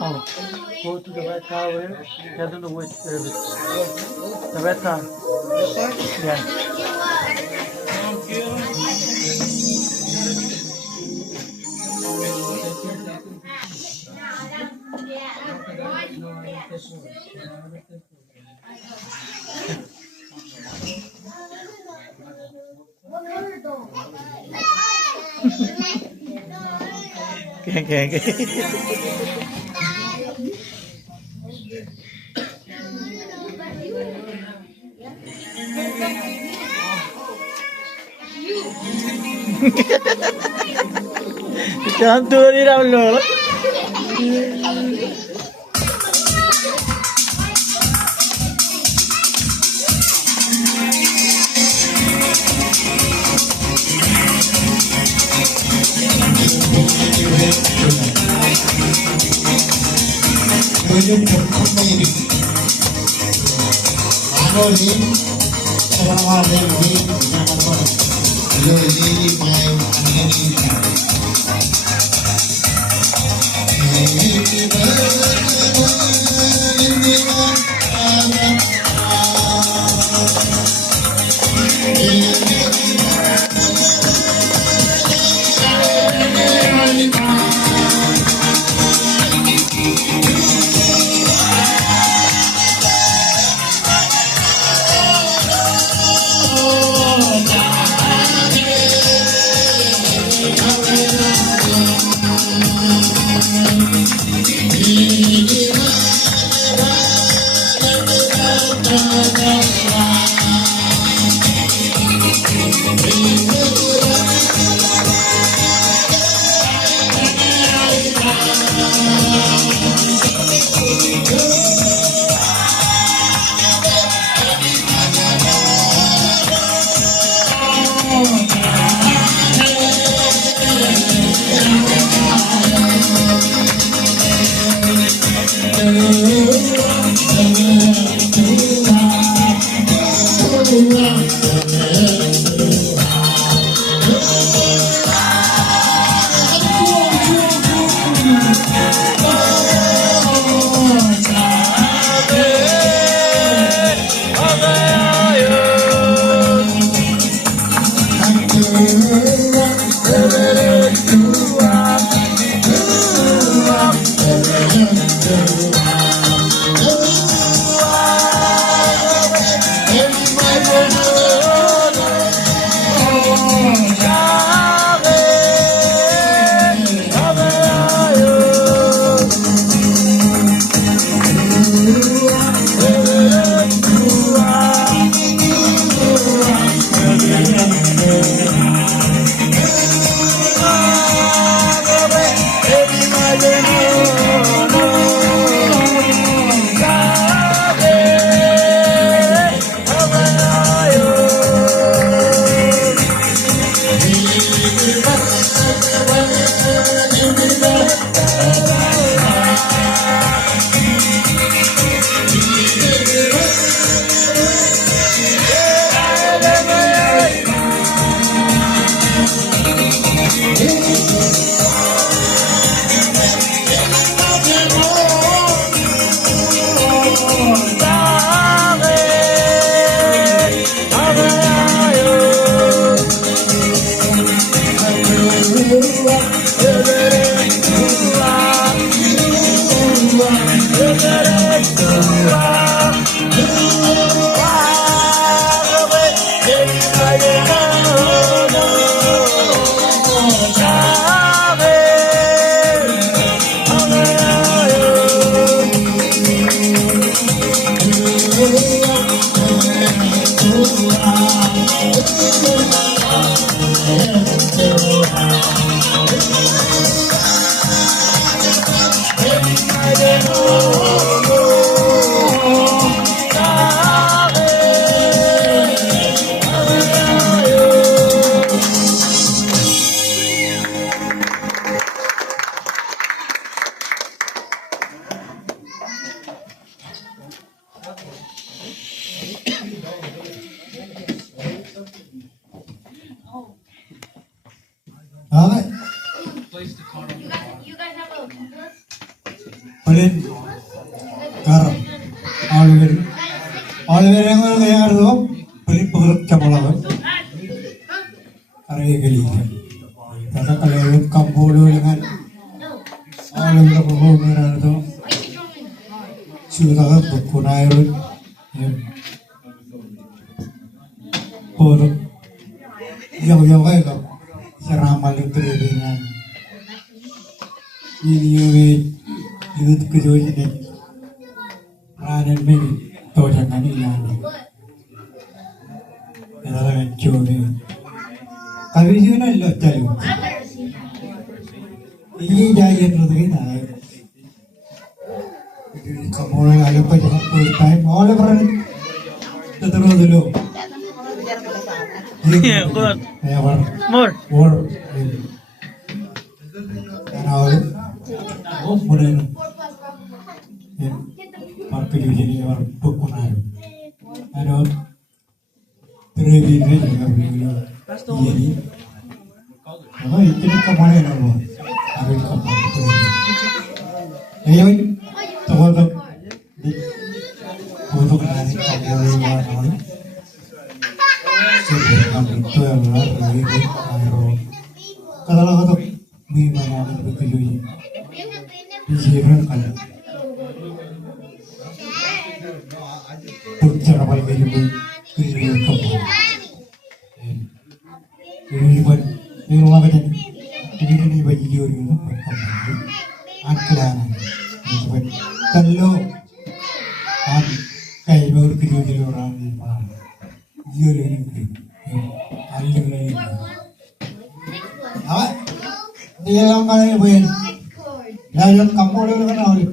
Oh, go to the red car where? I don't know which. The red car. Yeah. Okay. Jangan turun dalam lo. Alright. You guys have a compass? Parin. Karam. Oliver yang orang yang ada tu, parin perut Kamolol. Araya EKLESIA. Kata kalau Kamolol dengan Aolep berhubung dengan tu, sudah berkunai rut. Perut yang kaya jeraman itu dengan ini youth kejujuran ranan ini tahu jangan ini adalah curi kami juga lo tahu ini jaya tu kita Kamolol ada pada first time Aolep berani terus dulu. Yeah, good. More. Aolep, mulai nu, parkir di sini orang berkunai. Ada terlebih juga beliau. Jadi, apa itu kemana nama? Ada kemana terlebih. Ayo, tunggu tu. Untuk nanti Kamolol mana? Sebelum itu yang lagi aero. Kalau kata mana begitu ini, jeraman kan. Jeraman ini Kamolol. Ini rumah kita ini baju dia orang Kamolol. Angklan, kalau kayak baru kerja orang ini. Jualan itu, alim lagi. Awak, dia lama ni pun. Lalu Kamolol kan Aolep.